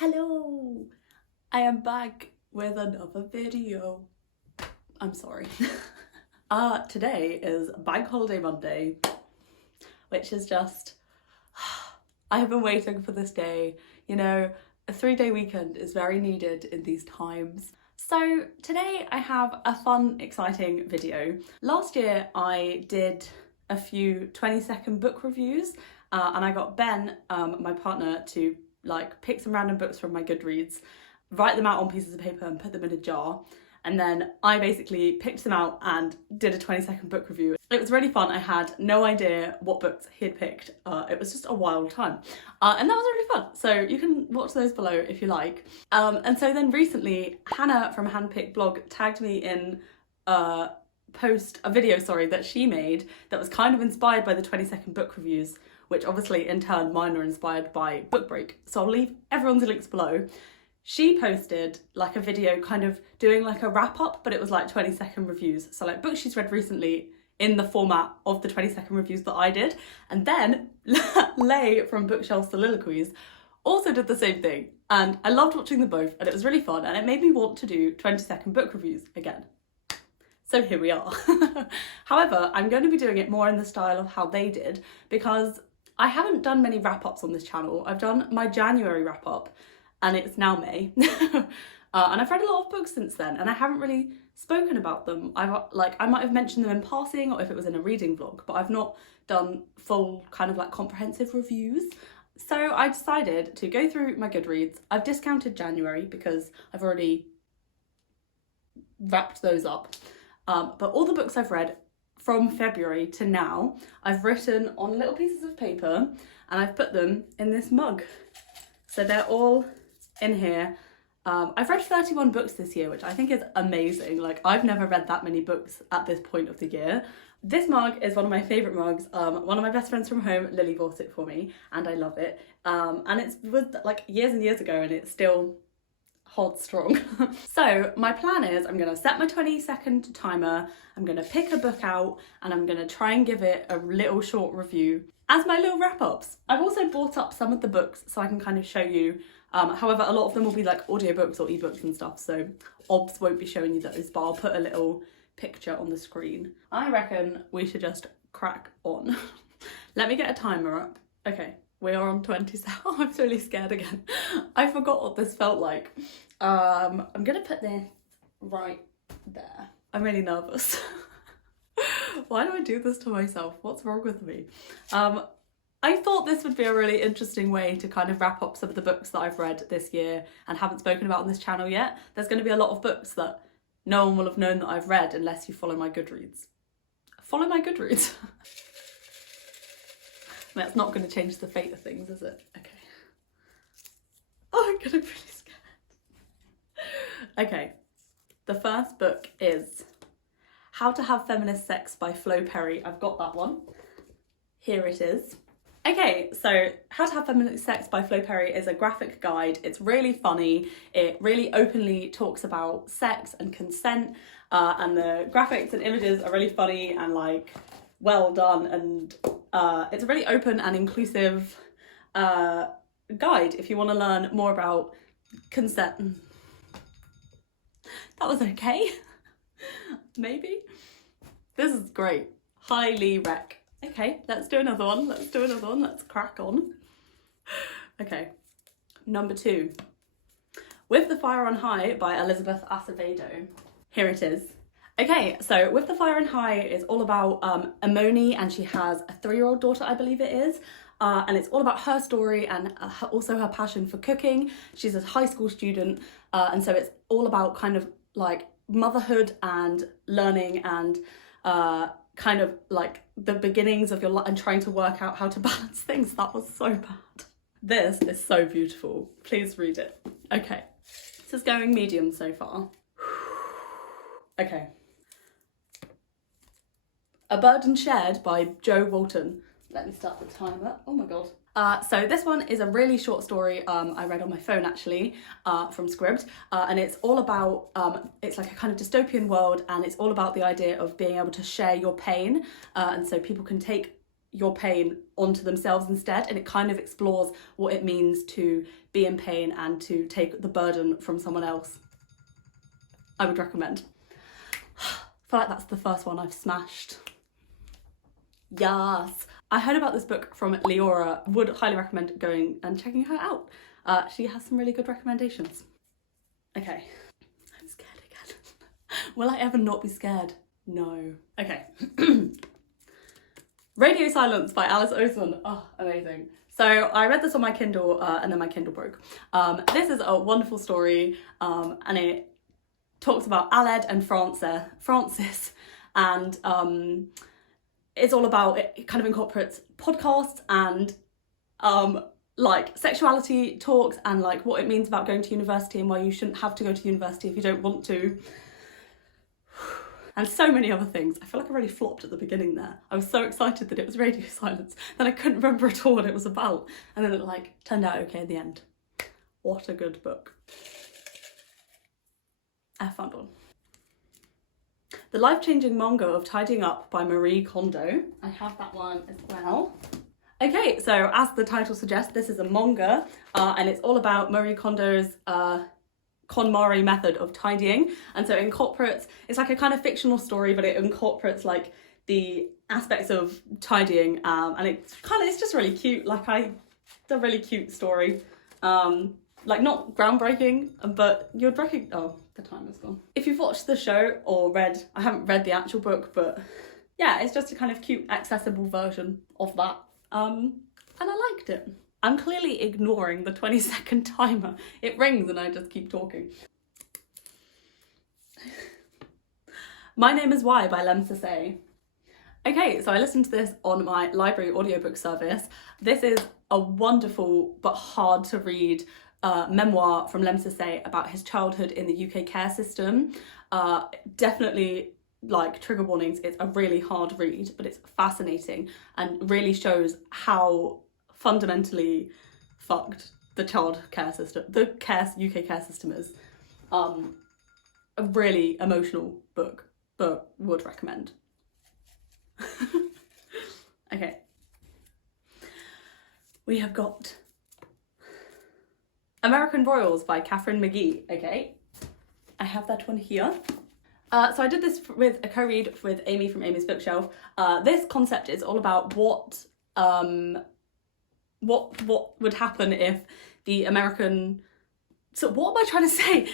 Hello! I am back with another video. I'm sorry. Today is Bank Holiday Monday, which is just... I have been waiting for this day. You know, a 3-day weekend is very needed in these times. So today I have a fun, exciting video. Last year I did a few 20-second book reviews and I got Ben, my partner, to pick some random books from my Goodreads, write them out on pieces of paper and put them in a jar. And then I basically picked them out and did a 20-second book review. It was really fun. I had no idea what books he had picked. It was just a wild time. And that was really fun. So you can watch those below if you like. And so then recently, Hannah from Handpicked blog tagged me in a video that she made that was kind of inspired by the 20-second book reviews, which obviously in turn mine are inspired by Book Break. So I'll leave everyone's links below. She posted a video kind of doing a wrap up, but it was 20-second reviews. So books she's read recently in the format of the 20-second reviews that I did. And then Lay from Bookshelf Soliloquies also did the same thing. And I loved watching them both and it was really fun and it made me want to do 20-second book reviews again. So here we are. However, I'm going to be doing it more in the style of how they did because I haven't done many wrap-ups on this channel. I've done my January wrap-up and it's now May. And I've read a lot of books since then and I haven't really spoken about them. I might have mentioned them in passing or if it was in a reading vlog, but I've not done full kind of comprehensive reviews. So I decided to go through my Goodreads. I've discounted January because I've already wrapped those up. But all the books I've read from February to now, I've written on little pieces of paper and I've put them in this mug. So they're all in here. I've read 31 books this year, which I think is amazing. I've never read that many books at this point of the year. This mug is one of my favourite mugs. One of my best friends from home, Lily, bought it for me and I love it. And it was years and years ago and it's still holds strong. So my plan is I'm going to set my 20-second timer, I'm going to pick a book out and I'm going to try and give it a little short review as my little wrap-ups. I've also bought up some of the books so I can kind of show you. However, a lot of them will be audiobooks or ebooks and stuff, so OBS won't be showing you those, but I'll put a little picture on the screen. I reckon we should just crack on. Let me get a timer up. Okay. We are on 20 seconds. Oh, I'm really scared again. I forgot what this felt like. I'm gonna put this right there. I'm really nervous. Why do I do this to myself? What's wrong with me? I thought this would be a really interesting way to kind of wrap up some of the books that I've read this year and haven't spoken about on this channel yet. There's going to be a lot of books that no one will have known that I've read unless you follow my Goodreads. Follow my Goodreads. That's not going to change the fate of things, is it? Okay. Oh, I'm getting really scared. Okay. The first book is How to Have Feminist Sex by Perrry. I've got that one. Here it is. Okay, so How to Have Feminist Sex by Perrry is a graphic guide. It's really funny. It really openly talks about sex and consent, and the graphics and images are really funny and well done, and it's a really open and inclusive guide if you want to learn more about consent. That was okay. Maybe. This is great. Highly rec. Okay, let's do another one. Let's crack on. Okay, number 2. With the Fire on High by Elizabeth Acevedo. Here it is. Okay, so With the Fire on High is all about Amani, and she has a 3-year-old daughter, I believe it is. And it's all about her story and also her passion for cooking. She's a high school student, and so it's all about kind of motherhood and learning and kind of the beginnings of your life and trying to work out how to balance things. That was so bad. This is so beautiful. Please read it. Okay, this is going medium so far. Okay. A Burden Shared by Jo Walton. Let me start the timer. Oh my god. So this one is a really short story I read on my phone actually, from Scribd, and it's all about, it's a kind of dystopian world, and it's all about the idea of being able to share your pain, and so people can take your pain onto themselves instead, and it kind of explores what it means to be in pain and to take the burden from someone else. I would recommend. I feel like that's the first one I've smashed. Yes. I heard about this book from Leora. Would highly recommend going and checking her out. She has some really good recommendations. Okay, I'm scared again. Will I ever not be scared? No. Okay. Radio Silence by Alice Oseman. Oh, amazing. So I read this on my Kindle and then my Kindle broke. This is a wonderful story and it talks about Aled and Francis, and it's all about, it kind of incorporates podcasts and like sexuality talks and like what it means about going to university and why you shouldn't have to go to university if you don't want to. And so many other things. I feel like I really flopped at the beginning there. I was so excited that it was Radio Silence, then I couldn't remember at all what it was about. And then it like turned out okay in the end. What a good book. I found one. The Life-Changing Manga of Tidying Up by Marie Kondo. I have that one as well. Okay, so as the title suggests, this is a manga and it's all about Marie Kondo's KonMari method of tidying, and so it incorporates, it's like a kind of fictional story, but it incorporates like the aspects of tidying, and it's just really cute. Like it's a really cute story, like not groundbreaking, but you'd recognize. Oh, the timer's gone. If you've watched the show or read, I haven't read the actual book, but yeah, it's just a kind of cute, accessible version of that, and I liked it. I'm clearly ignoring the 20-second timer. It rings and I just keep talking. My Name is Why by Lemn Sissay. Okay, so I listened to this on my library audiobook service. This is a wonderful but hard to read memoir from Lemn Sissay about his childhood in the UK care system. Definitely, like, trigger warnings, it's a really hard read, but it's fascinating and really shows how fundamentally fucked the child care system, the UK care system is. A really emotional book, but would recommend. Okay. We have got American Royals by Katharine McGee. Okay, I have that one here. So I did this with a co-read with Amie from Amie's Bookshelf. This concept is all about what would happen if the American... So what am I trying to say?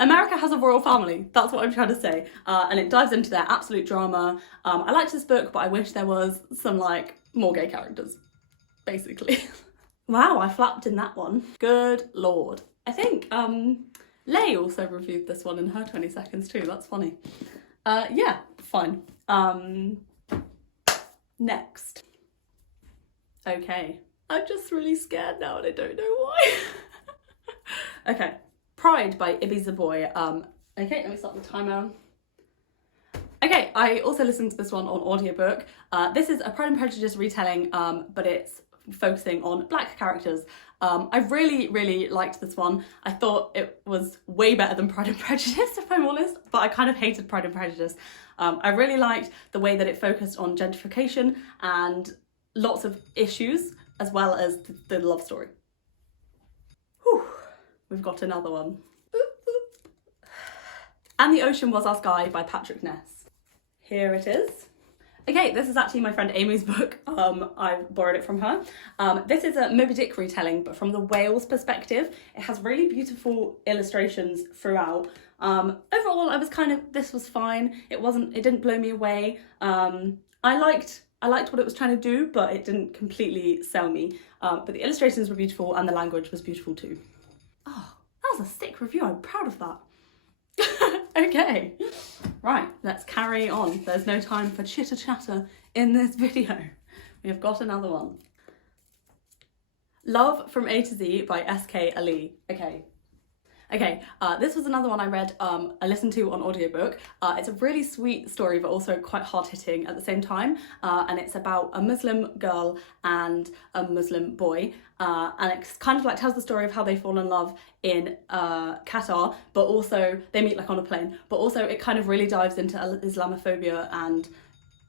America has a royal family, that's what I'm trying to say. And it dives into their absolute drama. I liked this book, but I wish there was some, like, more gay characters, basically. Wow, I flapped in that one. Good lord. I think Lay also reviewed this one in her 20 seconds too, that's funny. Yeah, fine. Next. Okay. I'm just really scared now and I don't know why. Okay. Pride by Ibi Zoboi. Okay, let me start the timer. Okay, I also listened to this one on audiobook. This is a Pride and Prejudice retelling, but it's focusing on black characters. I really, really liked this one. I thought it was way better than Pride and Prejudice, if I'm honest, but I kind of hated Pride and Prejudice. I really liked the way that it focused on gentrification and lots of issues, as well as the love story. Whew, we've got another one. And the Ocean Was Our Sky by Patrick Ness. Here it is. Okay, this is actually my friend Amy's book. I've borrowed it from her. This is a Moby Dick retelling, but from the whales perspective. It has really beautiful illustrations throughout. Overall, I was this was fine. It didn't blow me away. I liked what it was trying to do, but it didn't completely sell me. But the illustrations were beautiful and the language was beautiful too. Oh, that was a sick review. I'm proud of that. Okay, right, let's carry on. There's no time for chitter-chatter in this video. We have got another one. Love from A to Z by S.K. Ali. Okay, this was another one I read, I listened to on audiobook. It's a really sweet story, but also quite hard-hitting at the same time. And it's about a Muslim girl and a Muslim boy. And it kind of like tells the story of how they fall in love in Qatar, but also they meet like on a plane. But also it kind of really dives into Islamophobia and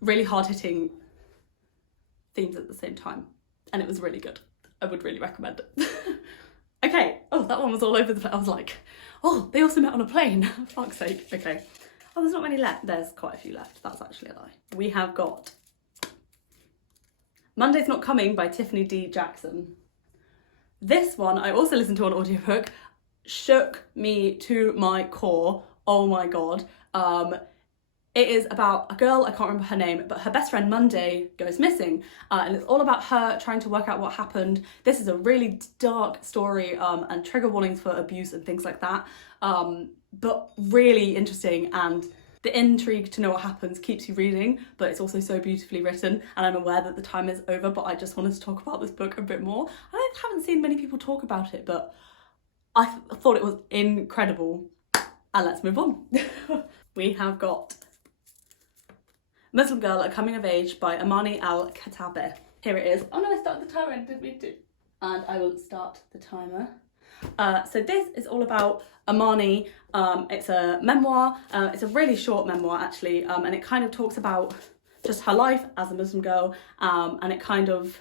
really hard-hitting themes at the same time. And it was really good. I would really recommend it. Okay, oh, that one was all over the place. I was like, oh, they also met on a plane. Fuck's sake. Okay. Oh, there's not many left. There's quite a few left. That's actually a lie. We have got Monday's Not Coming by Tiffany D. Jackson. This one I also listened to on audiobook. Shook me to my core. Oh my god. It is about a girl, I can't remember her name, but her best friend Monday goes missing. And it's all about her trying to work out what happened. This is a really dark story and trigger warnings for abuse and things like that. But really interesting, and the intrigue to know what happens keeps you reading, but it's also so beautifully written. And I'm aware that the time is over, but I just wanted to talk about this book a bit more. I haven't seen many people talk about it, but I thought it was incredible. And let's move on. We have got Muslim Girl, A Coming of Age by Amani al-Khatahtbeh. Here it is. Oh no, I started the timer and didn't mean to. And I will start the timer. So this is all about Amani. It's a memoir. It's a really short memoir actually, and it kind of talks about just her life as a Muslim girl, and it kind of,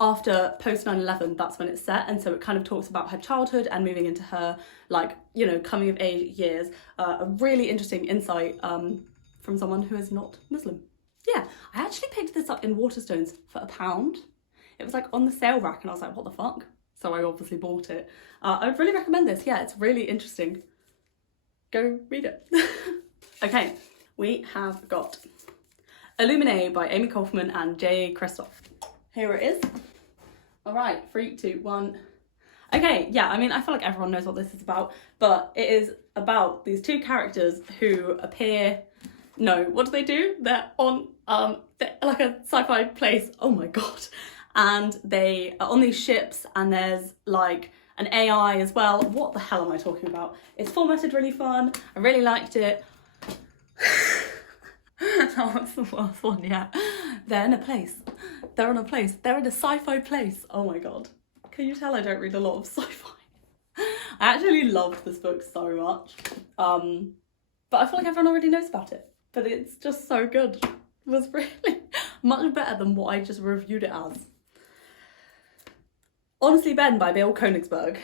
after post 9/11, that's when it's set, and so it kind of talks about her childhood and moving into her, like, you know, coming of age years. A really interesting insight from someone who is not Muslim. Yeah, I actually picked this up in Waterstones for £1. It was like on the sale rack and I was like, what the fuck? So I obviously bought it. I would really recommend this. Yeah, it's really interesting. Go read it. Okay, we have got Illuminae by Amy Kaufmann and J. Kristoff. Here it is. All right, 3, 2, 1. Okay, yeah, I mean, I feel like everyone knows what this is about, but it is about these two characters who appear... No, what do? They're on like a sci-fi place. Oh my god. And they are on these ships, and there's like an AI as well. What the hell am I talking about? It's formatted really fun. I really liked it. That was the worst one yet. They're in a place. They're on a place. They're in a sci-fi place. Oh my god. Can you tell I don't read a lot of sci-fi? I actually loved this book so much. But I feel like everyone already knows about it. But it's just so good. It was really much better than what I just reviewed it as. Honestly Ben by Bill Konigsberg.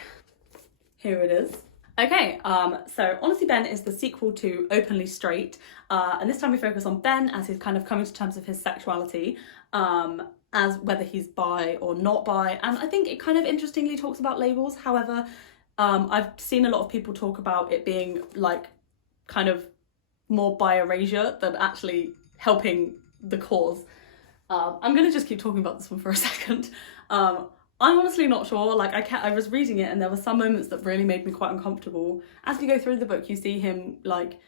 Here it is. Okay, so Honestly Ben is the sequel to Openly Straight, and this time we focus on Ben as he's kind of coming to terms with his sexuality, as whether he's bi or not bi, and I think it kind of interestingly talks about labels. However, I've seen a lot of people talk about it being like kind of more bi-erasure than actually helping the cause. I'm gonna just keep talking about this one for a second. I'm honestly not sure. Like I was reading it and there were some moments that really made me quite uncomfortable. As you go through the book, you see him like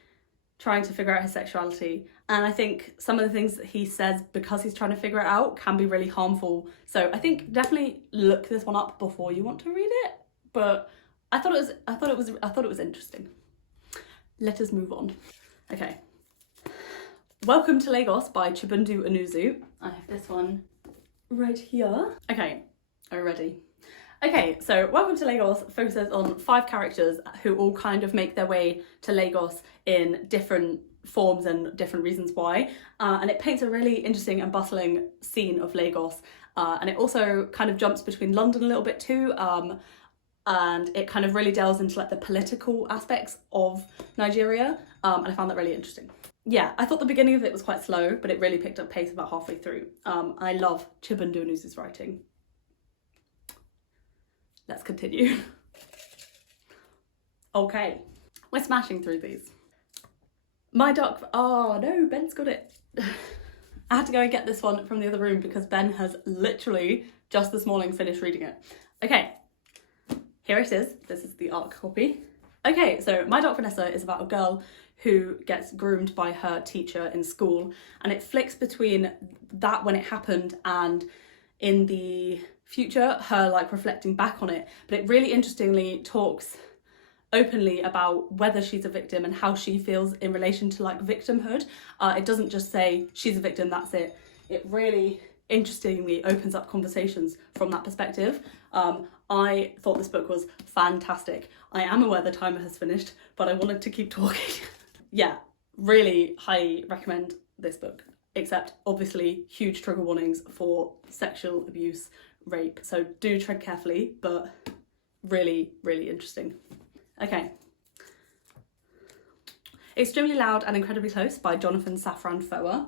trying to figure out his sexuality, and I think some of the things that he says because he's trying to figure it out can be really harmful. So I think definitely look this one up before you want to read it. But I thought it was interesting. Let us move on. Okay. Welcome to Lagos by Chibundu Onuzo. I have this one right here. Okay, are you ready? Okay, so Welcome to Lagos focuses on 5 characters who all kind of make their way to Lagos in different forms and different reasons why. And it paints a really interesting and bustling scene of Lagos. And it also kind of jumps between London a little bit too. And it kind of really delves into like the political aspects of Nigeria, and I found that really interesting. Yeah, I thought the beginning of it was quite slow, but it really picked up pace about halfway through. I love Chibundu Onuzo's writing. Let's continue. Okay, we're smashing through these. Oh no, Ben's got it. I had to go and get this one from the other room because Ben has literally just this morning finished reading it. Okay. Here it is. This is the ARC copy. Okay, so My Dark Vanessa is about a girl who gets groomed by her teacher in school, and it flicks between that when it happened and in the future, her like reflecting back on it. But it really interestingly talks openly about whether she's a victim and how she feels in relation to like victimhood. It doesn't just say she's a victim, that's it. It really interestingly opens up conversations from that perspective. I thought this book was fantastic. I am aware the timer has finished, but I wanted to keep talking. Yeah, really highly recommend this book. except obviously huge trigger warnings for sexual abuse, rape. So do tread carefully, but really, really interesting. Okay. Extremely Loud and Incredibly Close by Jonathan Safran Foer.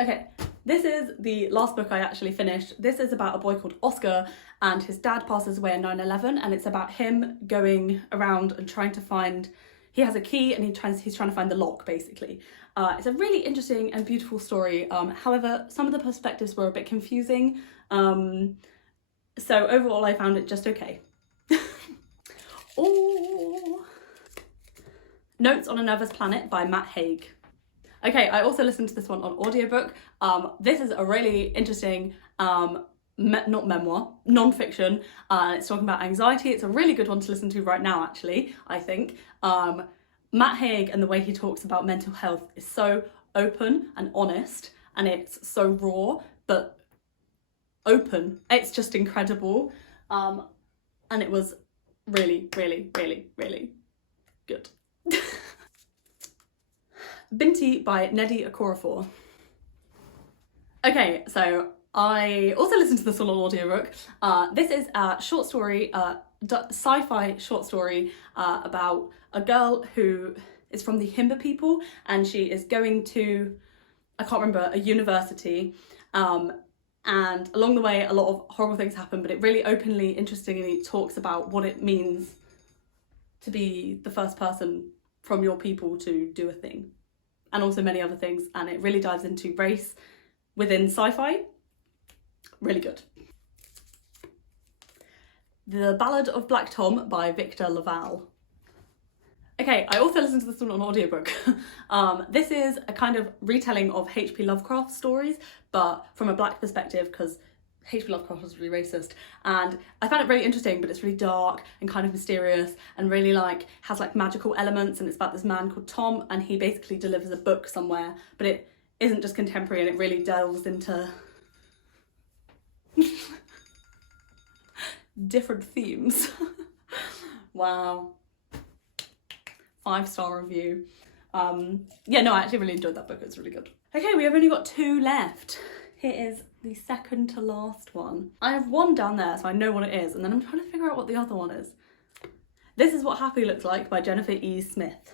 Okay, this is the last book I actually finished. This is about a boy called Oscar, and his dad passes away in 9/11, and it's about him going around and trying to find, he has a key and he's trying to find the lock, basically. It's a really interesting and beautiful story. However, some of the perspectives were a bit confusing. So overall I found it just okay. Oh. Notes on a Nervous Planet by Haig. Okay, I also listened to this one on audiobook. This is a really interesting, not memoir, non-fiction. It's talking about anxiety. It's a really good one to listen to right now, actually, I think. Haig and the way he talks about mental health is so open and honest, and it's so raw, but open. It's just incredible. And it was really, really, really, really good. Binti by Nnedi Okorafor. Okay, so I also listened to this one on audiobook. This is a short story, sci-fi short story about a girl who is from the Himba people, and she is going to, I can't remember, a university. And along the way, a lot of horrible things happen, but it really openly, interestingly talks about what it means to be the first person from your people to do a thing, and also many other things. And it really dives into race within sci-fi. Really good. The Ballad of Black Tom by Victor Laval. Okay, I also listened to this one on audiobook. This is a kind of retelling of H.P. Lovecraft stories, but from a black perspective, because H.P. Lovecraft was really racist, and I found it really interesting, but it's really dark and kind of mysterious and really has magical elements, and it's about this man called Tom, and he basically delivers a book somewhere, but it isn't just contemporary, and it really delves into different themes. Wow. 5-star review. Yeah, no, I actually really enjoyed that book. It's really good. Okay, we have only got 2 left. Here is the second to last one. I have one down there, so I know what it is, and then I'm trying to figure out what the other one is. This is What Happy Looks Like by Jennifer E. Smith,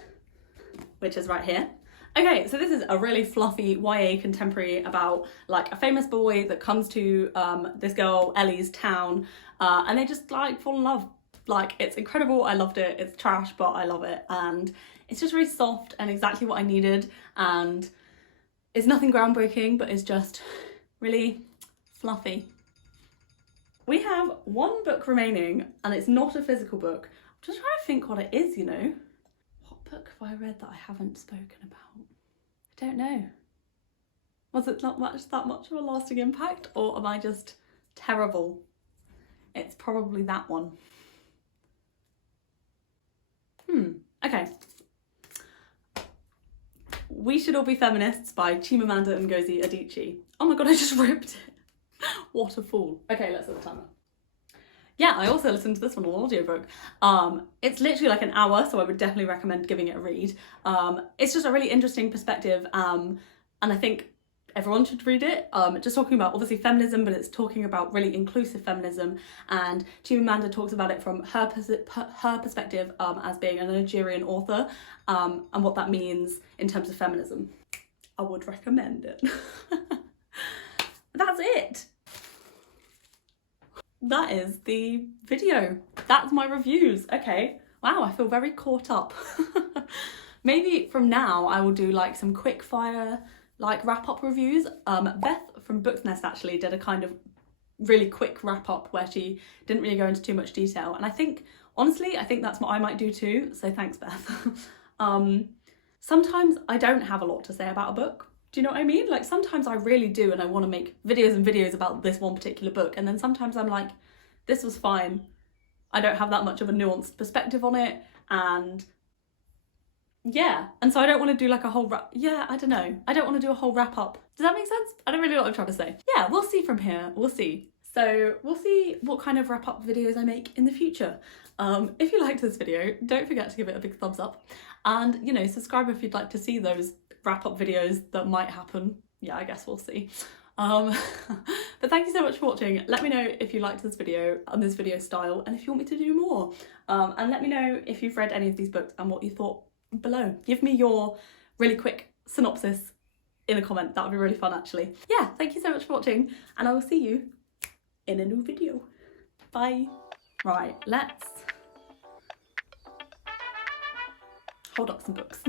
which is right here. Okay, so this is a really fluffy YA contemporary about a famous boy that comes to this girl Ellie's town, and they just fall in love. It's incredible. I loved it. It's trash, but I love it, and it's just really soft and exactly what I needed, and it's nothing groundbreaking, but it's just really fluffy. We have one book remaining, and it's not a physical book. I'm just trying to think what it is, you know. What book have I read that I haven't spoken about? I don't know. Was it not that much of a lasting impact, or am I just terrible? It's probably that one. Okay. We Should All Be Feminists by Chimamanda Ngozi Adichie. Oh my god, I just ripped it. What a fool. Okay, let's set the timer. Yeah, I also listened to this one on audiobook. It's literally an hour, so I would definitely recommend giving it a read. It's just a really interesting perspective, and I think everyone should read it. Just talking about obviously feminism, but it's talking about really inclusive feminism, and Chimamanda talks about it from her perspective as being a Nigerian author, and what that means in terms of feminism. I would recommend it. That's it. That is the video. That's my reviews. Okay. Wow, I feel very caught up. Maybe from now I will do some quick fire wrap-up reviews. Beth from Books Nest actually did a kind of really quick wrap-up where she didn't really go into too much detail, and I think that's what I might do too, so thanks, Beth. Sometimes I don't have a lot to say about a book. Do you know what I mean? Sometimes I really do, and I want to make videos and videos about this one particular book, and then sometimes I'm like, this was fine. I don't have that much of a nuanced perspective on it, and yeah, and so I don't want to do a whole I don't know. I don't want to do a whole wrap up. Does that make sense? I don't really know what I'm trying to say. Yeah, we'll see from here. We'll see. So we'll see what kind of wrap up videos I make in the future. If you liked this video, don't forget to give it a big thumbs up, and subscribe if you'd like to see those wrap up videos that might happen yeah, I guess we'll see. But thank you so much for watching. Let me know if you liked this video and this video style, and if you want me to do more. And let me know if you've read any of these books and what you thought below. Give me your really quick synopsis in a comment. That would be really fun, actually. Yeah, thank you so much for watching, and I will see you in a new video. Bye. Right, let's hold up some books.